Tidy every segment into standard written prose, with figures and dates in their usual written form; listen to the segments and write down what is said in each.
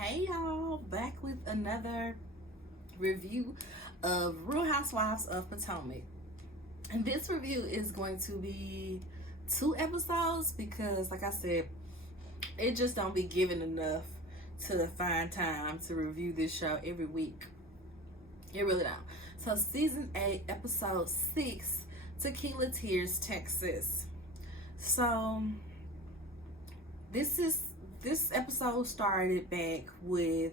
Hey y'all, back with another review of Real Housewives of Potomac. And this review is going to be 2 episodes because, like I said, it just don't be given enough to find time to review this show every week. It really don't. So season 8, episode 6, Tequila Tears, Texas. So this episode started back with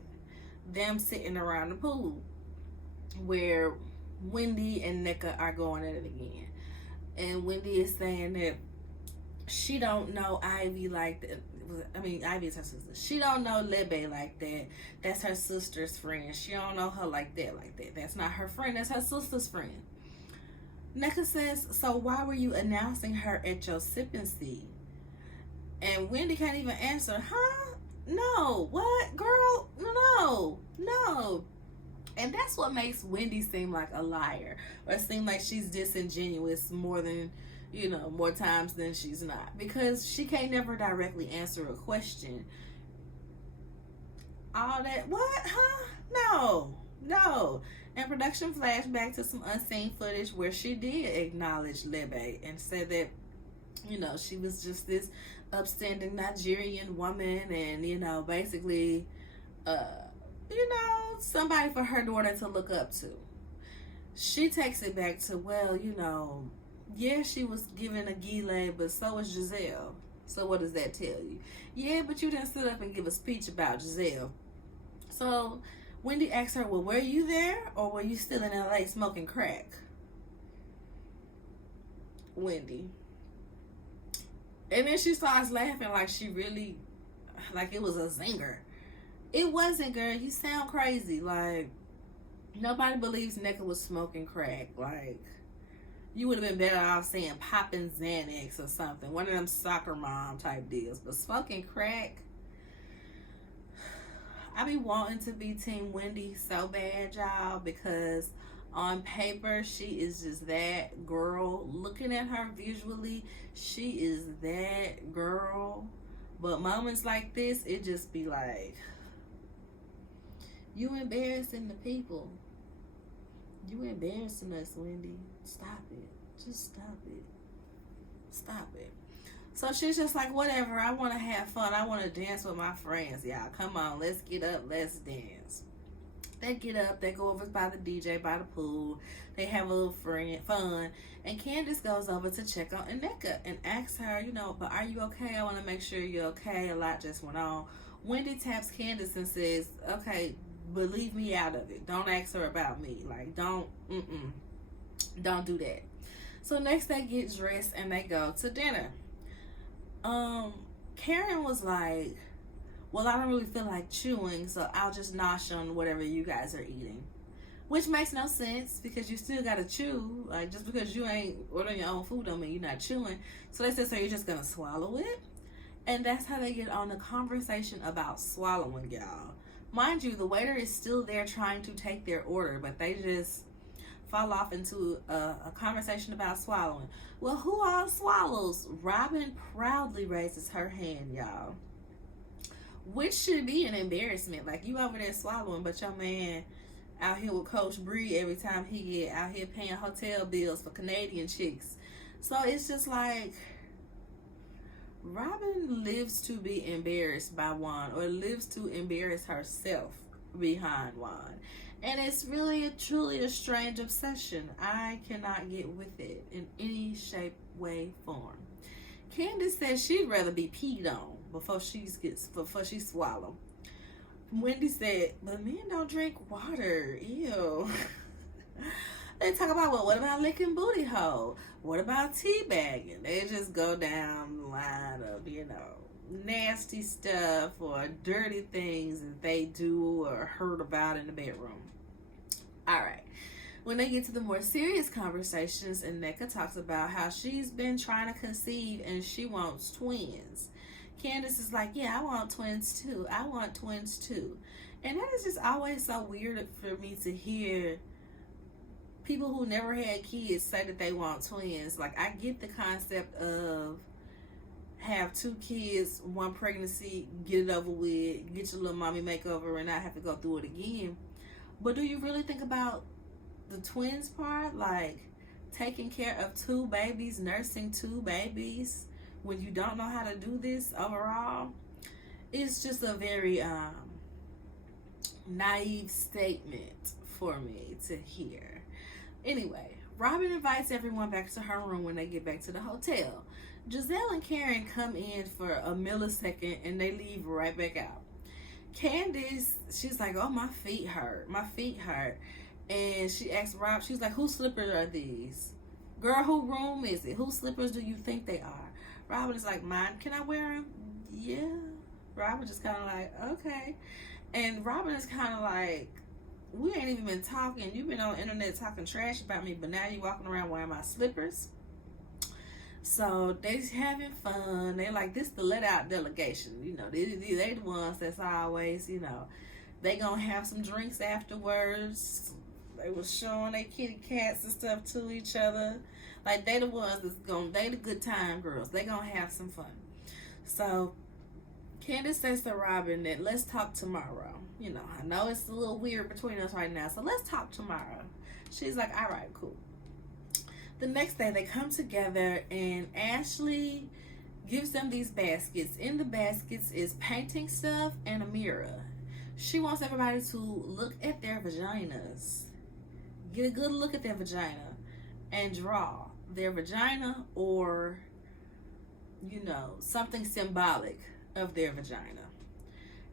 them sitting around the pool where Wendy and Nneka are going at it again. And Wendy is saying that she don't know Ivy like that. I mean, Ivy is her sister. She don't know Lebe like that. That's her sister's friend. She don't know her like that, That's not her friend. That's her sister's friend. Nneka says, so why were you announcing her at your sipping seat? And Wendy can't even answer, huh? No. What? Girl? No. And that's what makes Wendy seem like a liar. Or seem like she's disingenuous more times than she's not. Because she can't never directly answer a question. All that, what? Huh? No. And production flashed back to some unseen footage where she did acknowledge Lebe and said that, she was just this upstanding Nigerian woman and, basically, somebody for her daughter to look up to. She takes it back to, yeah, she was given a Gile, but so was Giselle. So what does that tell you? Yeah, but you didn't sit up and give a speech about Giselle. So Wendy asks her, well, were you there or were you still in LA smoking crack? Wendy. And then she starts laughing like she really, like it was a zinger. It wasn't, girl. You sound crazy. Like, nobody believes Nneka was smoking crack. Like, you would have been better off saying popping Xanax or something. One of them soccer mom type deals. But smoking crack, I be wanting to be Team Wendy so bad, y'all, because on paper, she is just that girl. Looking at her visually, she is that girl. But moments like this, it just be like, you embarrassing the people. You embarrassing us, Wendy. Stop it. Just stop it. Stop it. So she's just like, whatever. I want to have fun. I want to dance with my friends, y'all. Come on, let's get up. Let's dance. They get up, they go over by the DJ by the pool, they have a little fun, and Candace goes over to check on Nneka and asks her, but are you okay? I want to make sure you're okay. A lot just went on. Wendy taps Candace and says, okay, but leave me out of it. Don't ask her about me. Like, don't do that. So next they get dressed and they go to dinner. Karen was like, well, I don't really feel like chewing, so I'll just nosh on whatever you guys are eating. Which makes no sense because you still gotta chew. Like, just because you ain't ordering your own food don't mean you're not chewing. So they said, so you're just gonna swallow it? And that's how they get on the conversation about swallowing, y'all. Mind you, the waiter is still there trying to take their order, but they just fall off into a conversation about swallowing. Well, who all swallows? Robin proudly raises her hand, y'all. Which should be an embarrassment. Like, you over there swallowing, but your man out here with Coach Bree every time he get out here paying hotel bills for Canadian chicks. So it's just like, Robin lives to be embarrassed by Juan, or lives to embarrass herself behind Juan. And it's really truly a strange obsession. I cannot get with it in any shape, way, form. Candace says she'd rather be peed on before she swallow. Wendy said, but men don't drink water. Ew. They talk about, well, what about licking booty hole? What about teabagging? They just go down the line of, nasty stuff or dirty things that they do or heard about in the bedroom. All right. When they get to the more serious conversations, and Nneka talks about how she's been trying to conceive and she wants twins. Candace is like, yeah, I want twins too. And that is just always so weird for me to hear people who never had kids say that they want twins. Like, I get the concept of have 2 kids, 1 pregnancy, get it over with, get your little mommy makeover, and not have to go through it again. But do you really think about the twins part? Like, taking care of 2 babies, nursing 2 babies, when you don't know how to do this overall? It's just a very naive statement for me to hear. Anyway, Robin invites everyone back to her room when they get back to the hotel. Giselle and Karen come in for a millisecond and they leave right back out. Candace, she's like, oh, my feet hurt. My feet hurt. And she asks Rob, she's like, whose slippers are these? Girl, whose room is it? Whose slippers do you think they are? Robin is like, mine. Can I wear them? Yeah. Robin just kind of like, okay. And Robin is kind of like, we ain't even been talking. You've been on the internet talking trash about me, but now you walking around wearing my slippers. So they having fun. They like, this the let out delegation. You know, they the ones that's always, you know, they gonna have some drinks afterwards. They was showing their kitty cats and stuff to each other. Like, they the ones that's gonna, they the good time girls. They gonna have some fun. So Candace says to Robin that let's talk tomorrow. You know, I know it's a little weird between us right now, so let's talk tomorrow. She's like, all right, cool. The next day they come together and Ashley gives them these baskets. In the baskets is painting stuff and a mirror. She wants everybody to look at their vaginas. Get a good look at their vagina and draw their vagina or, you know, something symbolic of their vagina.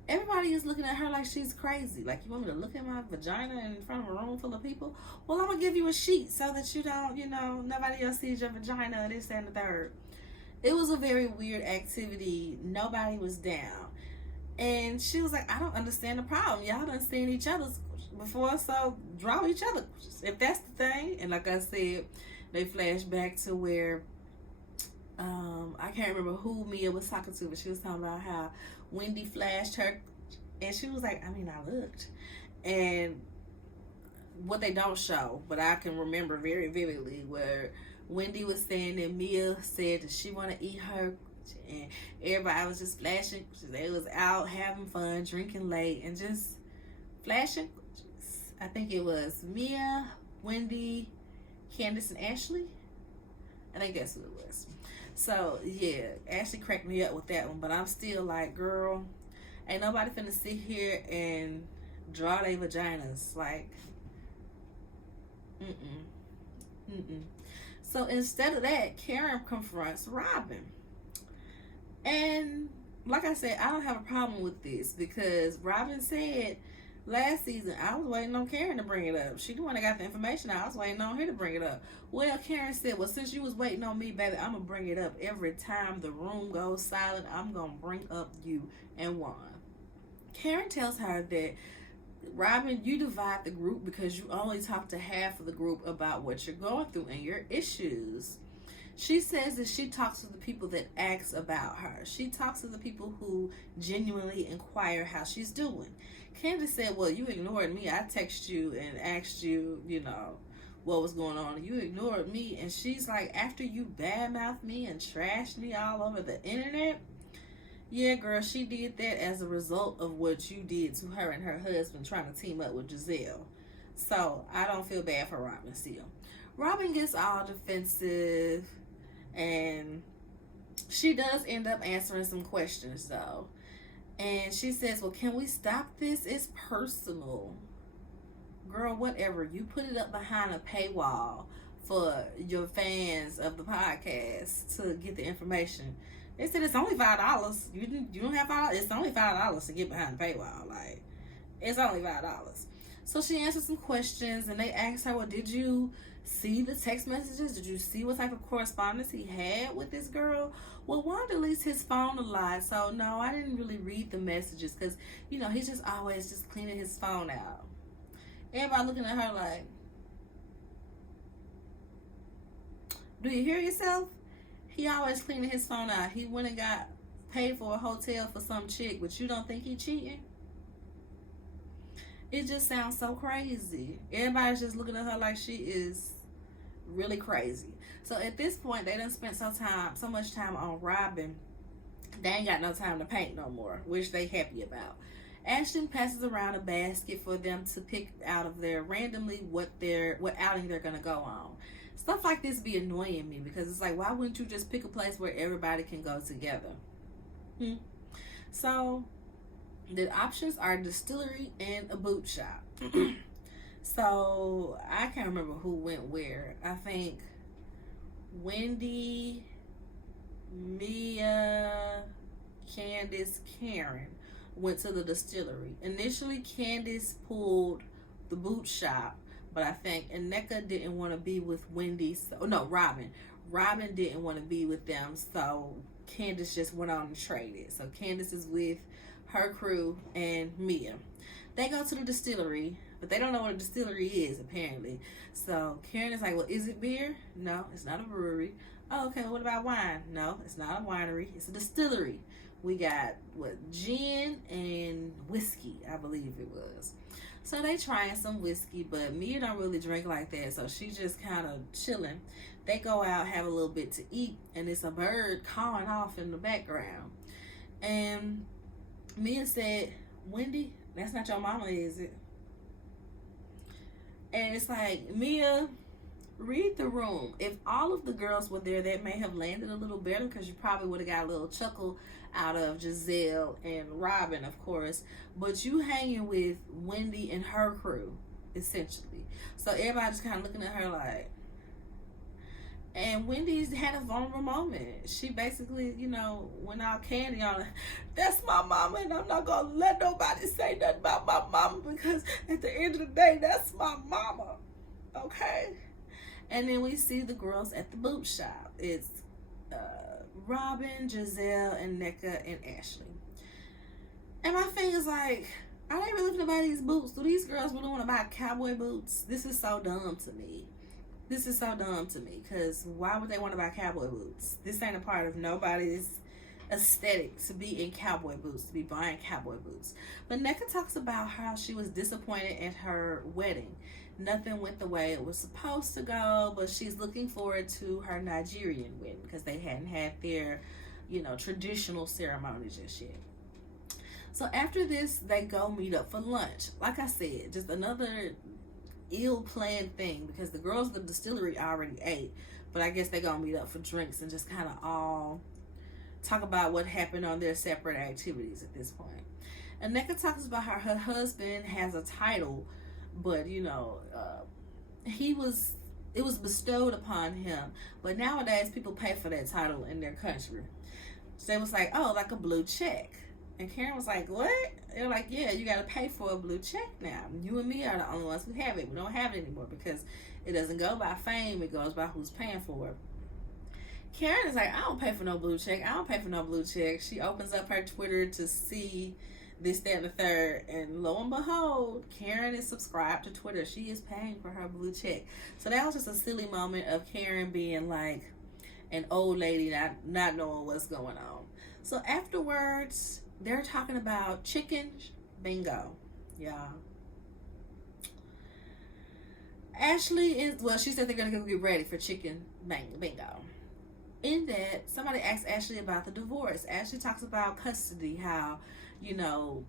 Everybody is looking at her like she's crazy. Like, you want me to look at my vagina in front of a room full of people? Well, I'm going to give you a sheet so that you don't, you know, nobody else sees your vagina, this, and the third. It was a very weird activity. Nobody was down. And she was like, I don't understand the problem. Y'all done seen each other's before, so draw each other if that's the thing. And like I said, they flash back to where I can't remember who Mia was talking to, but she was talking about how Wendy flashed her, and she was like, I mean, I looked. And what they don't show, but I can remember very vividly, where Wendy was saying that Mia said that she want to eat her, and everybody was just flashing. They was out having fun, drinking late, and just flashing. I think it was Mia, Wendy, Candace, and Ashley. I think that's who it was. So, yeah, Ashley cracked me up with that one, but I'm still like, girl, ain't nobody finna sit here and draw their vaginas. Like, So instead of that, Karen confronts Robin. And like I said, I don't have a problem with this because Robin said last season, I was waiting on Karen to bring it up. She the one that got the information. I was waiting on her to bring it up. Well, Karen said, well, since you was waiting on me, baby, I'm going to bring it up. Every time the room goes silent, I'm going to bring up you and Juan. Karen tells her that, Robin, you divide the group because you only talk to half of the group about what you're going through and your issues. She says that she talks to the people that ask about her. She talks to the people who genuinely inquire how she's doing. Candace said, well, you ignored me. I texted you and asked you, you know, what was going on. You ignored me. And she's like, after you badmouthed me and trashed me all over the internet, yeah, girl, she did that as a result of what you did to her and her husband trying to team up with Giselle. So I don't feel bad for Robin still. Robin gets all defensive, and she does end up answering some questions, though. And she says, well, can we stop this? It's personal. Girl, whatever. You put it up behind a paywall for your fans of the podcast to get the information. They said it's only $5. You don't have $5. It's only $5 to get behind the paywall. Like, it's only $5. So she answered some questions, and they asked her, well, did you see the text messages? Did you see what type of correspondence he had with this girl? Well, Juan deletes his phone a lot, so no, I didn't really read the messages because, you know, he's just always just cleaning his phone out. Everybody looking at her like, do you hear yourself? He always cleaning his phone out. He went and got paid for a hotel for some chick, but you don't think he cheating? It just sounds so crazy. Everybody's just looking at her like she is really crazy. So at this point, they done spent so much time on Robin They ain't got no time to paint no more, which they happy about. Ashley passes around a basket for them to pick out of there randomly what outing they're gonna go on. Stuff like this be annoying me because it's like, why wouldn't you just pick a place where everybody can go together? So the options are distillery and a boot shop. So I can't remember who went where. I think Wendy, Mia, Candace, Karen went to the distillery. Initially, Candace pulled the boot shop, but I think Nneka didn't want to be with Wendy. So, no, Robin. Robin didn't want to be with them, so Candace just went on and traded. So Candace is with her crew and Mia. They go to the distillery, but they don't know what a distillery is, apparently. So Karen is like, well, is it beer? No, it's not a brewery. Oh, okay, well, what about wine? No, it's not a winery. It's a distillery. We got, gin and whiskey, I believe it was. So they trying some whiskey, but Mia don't really drink like that, so she just kind of chilling. They go out, have a little bit to eat, and it's a bird cawing off in the background. And Mia said, Wendy, that's not your mama, is it? And it's like, Mia, read the room. If all of the girls were there, that may have landed a little better because you probably would have got a little chuckle out of Giselle and Robin, of course. But you hanging with Wendy and her crew, essentially. So everybody's kind of looking at her like... And Wendy's had a vulnerable moment. She basically, went all candy on her. That's my mama, and I'm not going to let nobody say nothing about my mama because at the end of the day, that's my mama. Okay? And then we see the girls at the boot shop. It's Robin, Giselle, and Nneka, and Ashley. And my thing is like, are they really finna buy these boots? Do these girls really want to buy cowboy boots? This is so dumb to me. This is so dumb to me, because why would they want to buy cowboy boots? This ain't a part of nobody's aesthetic to be in cowboy boots, to be buying cowboy boots. But Nneka talks about how she was disappointed at her wedding. Nothing went the way it was supposed to go, but she's looking forward to her Nigerian wedding because they hadn't had their, traditional ceremony just yet. So after this, they go meet up for lunch. Like I said, just another ill-planned thing because the girls at the distillery already ate, but I guess they're gonna meet up for drinks and just kind of all talk about what happened on their separate activities at this point. And Nneka talks about how her husband has a title, but it was bestowed upon him, but nowadays people pay for that title in their country. So it was like, oh, like a blue check. And Karen was like, what? They're like, yeah, you got to pay for a blue check now. You and me are the only ones who have it. We don't have it anymore because it doesn't go by fame. It goes by who's paying for it. Karen is like, I don't pay for no blue check. I don't pay for no blue check. She opens up her Twitter to see this, that, and the third. And lo and behold, Karen is subscribed to Twitter. She is paying for her blue check. So that was just a silly moment of Karen being like an old lady not knowing what's going on. So afterwards... they're talking about chicken bingo, y'all. Ashley she said they're going to go get ready for chicken bingo. In that, somebody asked Ashley about the divorce. Ashley talks about custody, how,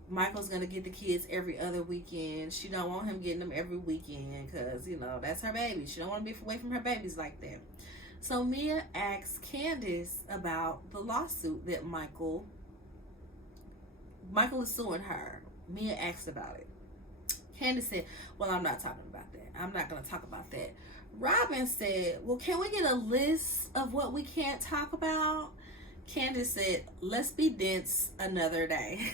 Michael's going to get the kids every other weekend. She don't want him getting them every weekend because, that's her baby. She don't want to be away from her babies like that. So Mia asks Candace about the lawsuit that Michael is suing her. Mia asked about it. Candace said, well, I'm not talking about that. I'm not going to talk about that. Robin said, well, can we get a list of what we can't talk about? Candace said, let's be dense another day.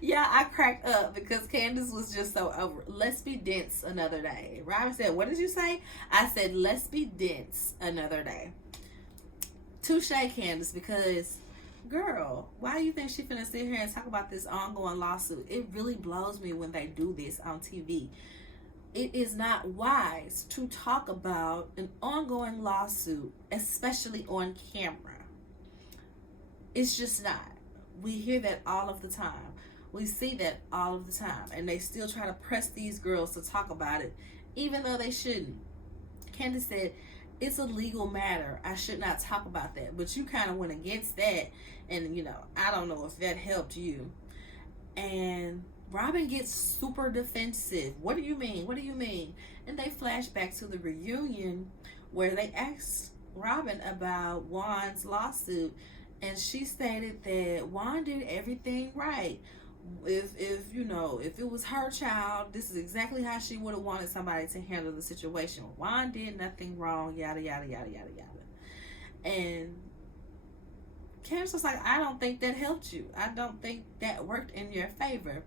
Yeah, I cracked up because Candace was just so over. Let's be dense another day. Robin said, what did you say? I said, let's be dense another day. Touche, Candace, because... girl, why do you think she finna sit here and talk about this ongoing lawsuit? It really blows me when they do this on TV. It is not wise to talk about an ongoing lawsuit, especially on camera. It's just not. We hear that all of the time. We see that all of the time. And they still try to press these girls to talk about it, even though they shouldn't. Candace said, it's a legal matter. I should not talk about that. But you kind of went against that. And, I don't know if that helped you. And Robin gets super defensive. What do you mean? What do you mean? And they flash back to the reunion where they asked Robin about Juan's lawsuit. And she stated that Juan did everything right. If it was her child, this is exactly how she would have wanted somebody to handle the situation. Juan did nothing wrong, yada yada yada yada yada. And Candace was like, I don't think that helped you. I don't think that worked in your favor.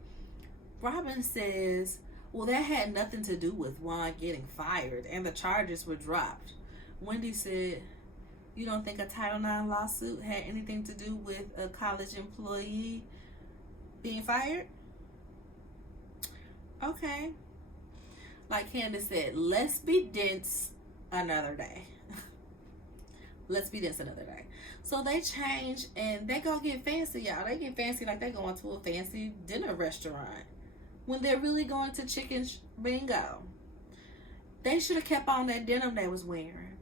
Robin says, well, that had nothing to do with Juan getting fired and the charges were dropped. Wendy said, you don't think a Title IX lawsuit had anything to do with a college employee being fired? Okay. Like Candace said, let's be dense another day. Let's be dense another day. So they change and they go get fancy, y'all. They get fancy like they going to a fancy dinner restaurant when they're really going to chicken bingo. They should have kept on that denim they was wearing.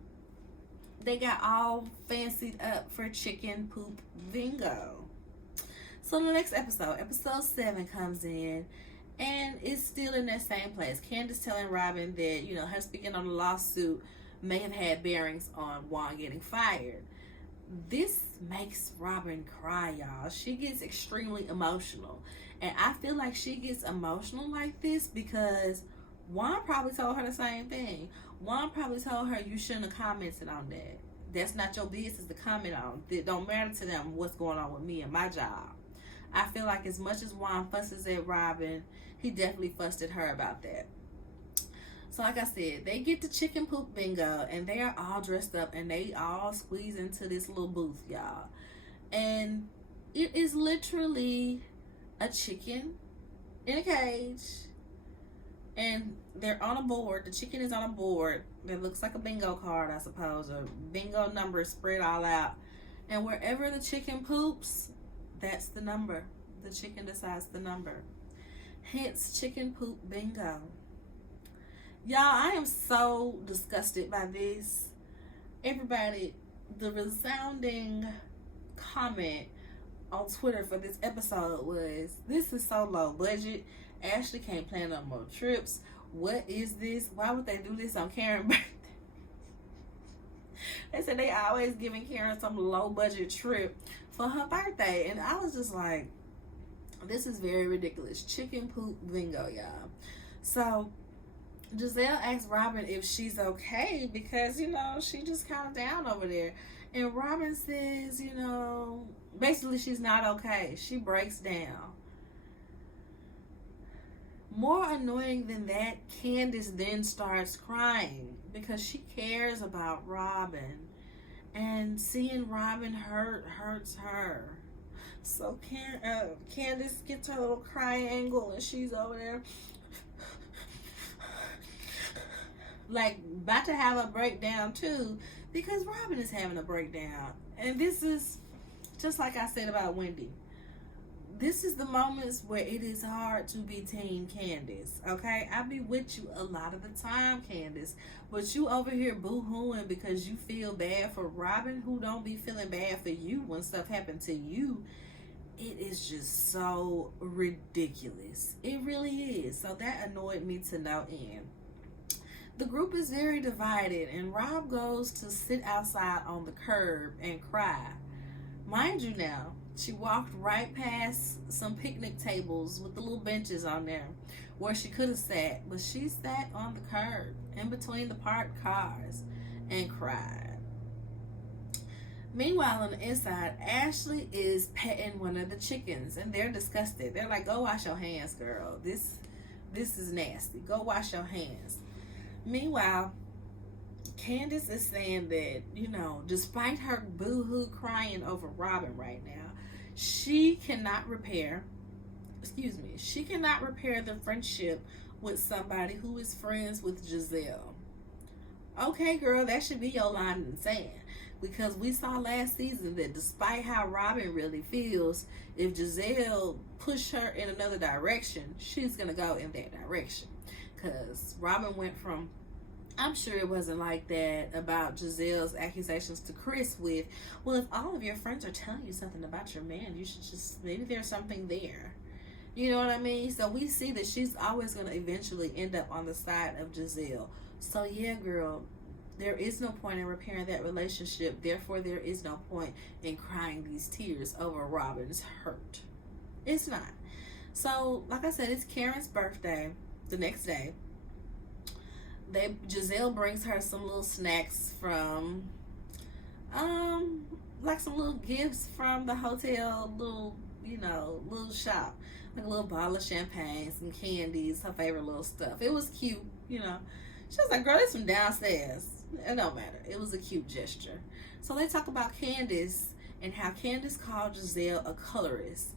They got all fancied up for chicken poop bingo. So the next episode 7 comes in, and it's still in that same place. Candace telling Robin that, her speaking on the lawsuit may have had bearings on Juan getting fired. This makes Robin cry, y'all. She gets extremely emotional. And I feel like she gets emotional like this because Juan probably told her the same thing. Juan probably told her, you shouldn't have commented on that. That's not your business to comment on. It don't matter to them what's going on with me and my job. I feel like as much as Juan fusses at Robin, he definitely fussed at her about that. So like I said, they get the chicken poop bingo and they are all dressed up and they all squeeze into this little booth, y'all. And it is literally a chicken in a cage. And they're on a board. The chicken is on a board that looks like a bingo card, I suppose. A bingo number spread all out. And wherever the chicken poops, that's the number. The chicken decides the number. Hence, chicken poop bingo. Y'all, I am so disgusted by this. Everybody, the resounding comment on Twitter for this episode was, this is so low budget. Ashley can't plan no more trips. What is this? Why would they do this on Karen's birthday? They said they always giving Karen some low budget trip for her birthday. And I was just like, this is very ridiculous. Chicken poop bingo, y'all. So Giselle asks Robin if she's okay because, she just kind of down over there. And Robin says, basically she's not okay. She breaks down. More annoying than that, Candace then starts crying because she cares about Robin. And seeing Robin hurts her. So Candace gets her little crying angle and she's over there like about to have a breakdown too because Robin is having a breakdown. And this is just like I said about Wendy. This is the moments where it is hard to be Team Candace, okay? I be with you a lot of the time, Candace, but you over here boo-hooing because you feel bad for Robin, who don't be feeling bad for you when stuff happened to you. It is just so ridiculous. It really is. So that annoyed me to no end. The group is very divided, and Rob goes to sit outside on the curb and cry. Mind you now, she walked right past some picnic tables with the little benches on there where she could have sat, but she sat on the curb in between the parked cars and cried. Meanwhile, on the inside, Ashley is petting one of the chickens and they're disgusted. They're like, go wash your hands, girl. This is nasty. Go wash your hands. Meanwhile, Candace is saying that, despite her boo-hoo crying over Robin right now, she cannot repair the friendship with somebody who is friends with Giselle. Okay, girl, that should be your line in the sand. Because we saw last season that despite how Robin really feels, if Giselle pushed her in another direction, she's going to go in that direction. Because Robin went from I'm sure it wasn't like that about Giselle's accusations to Chris with, well, if all of your friends are telling you something about your man, you should just, maybe there's something there. You know what I mean? So we see that she's always going to eventually end up on the side of Giselle. So yeah, girl, there is no point in repairing that relationship. Therefore, there is no point in crying these tears over Robin's hurt. It's not. So, like I said, it's Karen's birthday the next day. Giselle brings her some little snacks from like some little gifts from the hotel, little shop, like a little bottle of champagne, some candies, her favorite little stuff. It was cute. She was like, girl, it's from downstairs. It don't matter. It was a cute gesture. So they talk about Candace and how Candace called Giselle a colorist.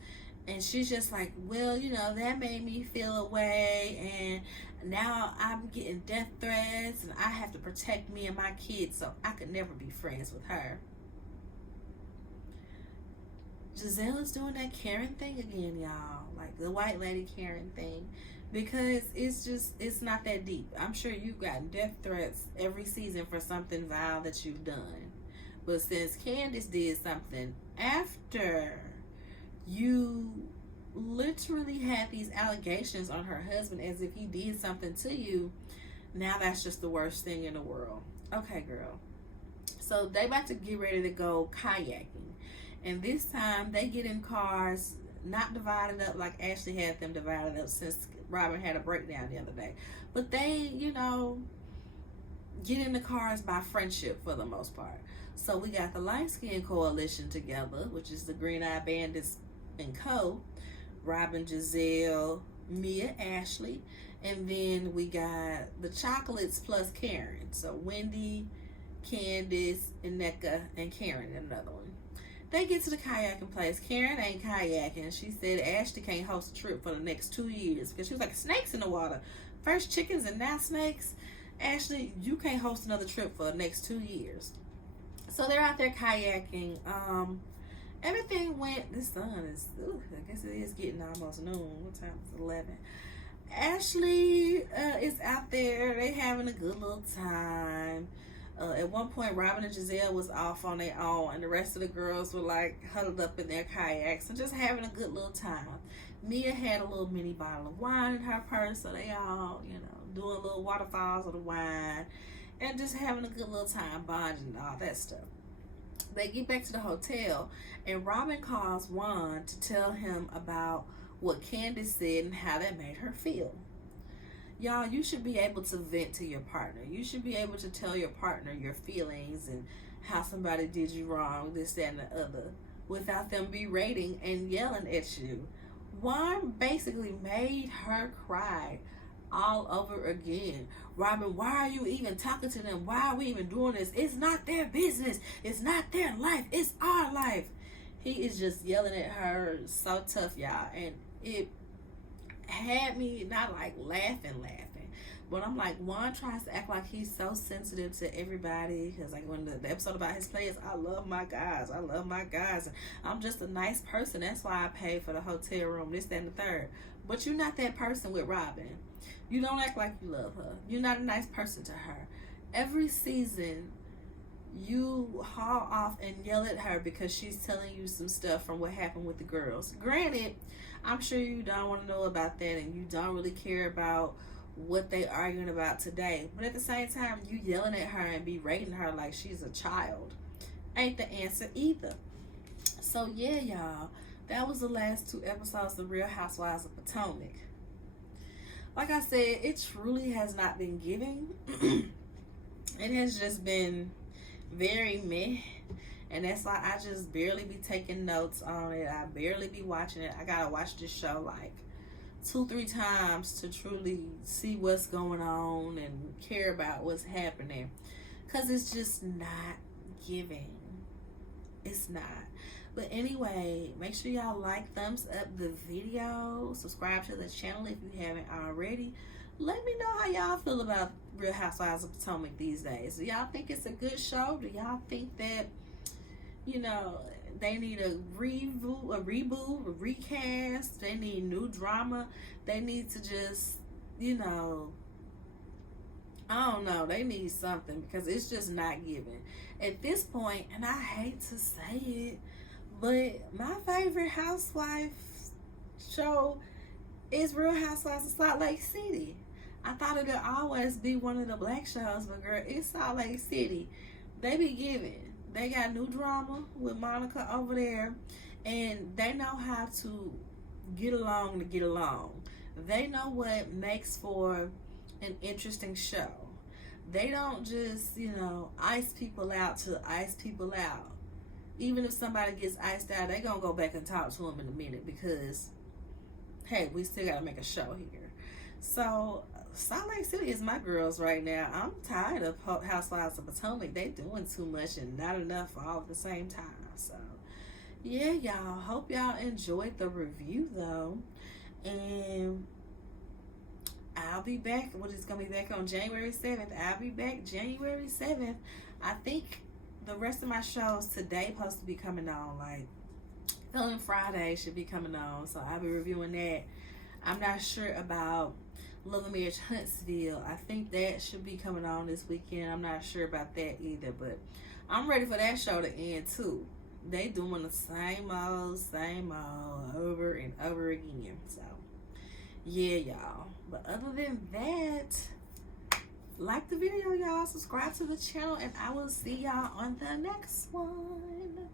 And she's just like, well, that made me feel away, and now I'm getting death threats, and I have to protect me and my kids, so I could never be friends with her. Giselle is doing that Karen thing again, y'all. Like the white lady Karen thing. Because it's not that deep. I'm sure you've gotten death threats every season for something vile that you've done. But since Candace did something after you literally had these allegations on her husband as if he did something to you, now that's just the worst thing in the world. Okay, girl. So they about to get ready to go kayaking. And this time they get in cars, not divided up like Ashley had them divided up since Robin had a breakdown the other day. But they, get in the cars by friendship for the most part. So we got the Light Skin Coalition together, which is the Green Eye Bandits and Co. Robin, Giselle, Mia, Ashley. And then we got the Chocolates plus Karen. So Wendy, Candace, Ineka, and Karen, another one. They get to the kayaking place. Karen ain't kayaking. She said Ashley can't host a trip for the next 2 years because she was like, snakes in the water. First chickens and now snakes. Ashley, you can't host another trip for the next 2 years. So they're out there kayaking. Everything went, the sun is, I guess it is getting almost noon. What time is it? 11. Ashley is out there. They having a good little time. At one point, Robin and Giselle was off on their own, and the rest of the girls were like huddled up in their kayaks and just having a good little time. Mia had a little mini bottle of wine in her purse, so they all, doing little waterfalls of the wine and just having a good little time, bonding and all that stuff. They get back to the hotel, and Robin calls Juan to tell him about what Candace said and how that made her feel. Y'all, you should be able to vent to your partner. You should be able to tell your partner your feelings and how somebody did you wrong, this, that, and the other, without them berating and yelling at you. Juan basically made her cry all over again. Robin, why are you even talking to them? Why are we even doing this? It's not their business. It's not their life. It's our life. He is just yelling at her so tough, y'all. And it had me not like laughing, but I'm like, Juan tries to act like he's so sensitive to everybody, because like when the episode about his players, I love my guys, and I'm just a nice person, that's why I pay for the hotel room, this, that, and the third. But you're not that person with Robin. You don't act like you love her. You're not a nice person to her. Every season you haul off and yell at her because she's telling you some stuff from what happened with the girls. Granted, I'm sure you don't want to know about that, and you don't really care about what they arguing about today. But at the same time, you yelling at her and berating her like she's a child ain't the answer either. So yeah, y'all, that was the last 2 episodes of Real Housewives of Potomac. Like I said, it truly has not been giving. It has just been very meh. And that's why I just barely be taking notes on it. I barely be watching it. I gotta watch this show like 2-3 times to truly see what's going on and care about what's happening, because it's just not giving. It's not. But anyway, make sure y'all like, thumbs up the video, subscribe to the channel if you haven't already. Let me know how y'all feel about Real Housewives of Potomac these days. Do y'all think it's a good show? Do y'all think that they need a reboot, a recast? They need new drama. They need to just, I don't know. They need something because it's just not giving. At this point, and I hate to say it, but my favorite housewife show is Real Housewives of Salt Lake City. I thought it'd always be one of the black shows, but girl, it's Salt Lake City. They be giving. They got new drama with Monica over there, and they know how to get along to get along. They know what makes for an interesting show. They don't just, ice people out to ice people out. Even if somebody gets iced out, they gonna go back and talk to them in a minute because, hey, we still gotta make a show here. So Salt Lake City is my girls right now. I'm tired of Housewives of Potomac. They doing too much and not enough all at the same time. So yeah, y'all. Hope y'all enjoyed the review though. And I'll be back. It's gonna be back on January 7th. I'll be back January 7th. I think the rest of my shows today supposed to be coming on. Like Feeling Friday should be coming on. So I'll be reviewing that. I'm not sure about Love and Marriage Huntsville. I think that should be coming on this weekend. I'm not sure about that either, but I'm ready for that show to end too. They doing the same old over and over again. So yeah, y'all. But other than that, like the video, y'all. Subscribe to the channel, and I will see y'all on the next one.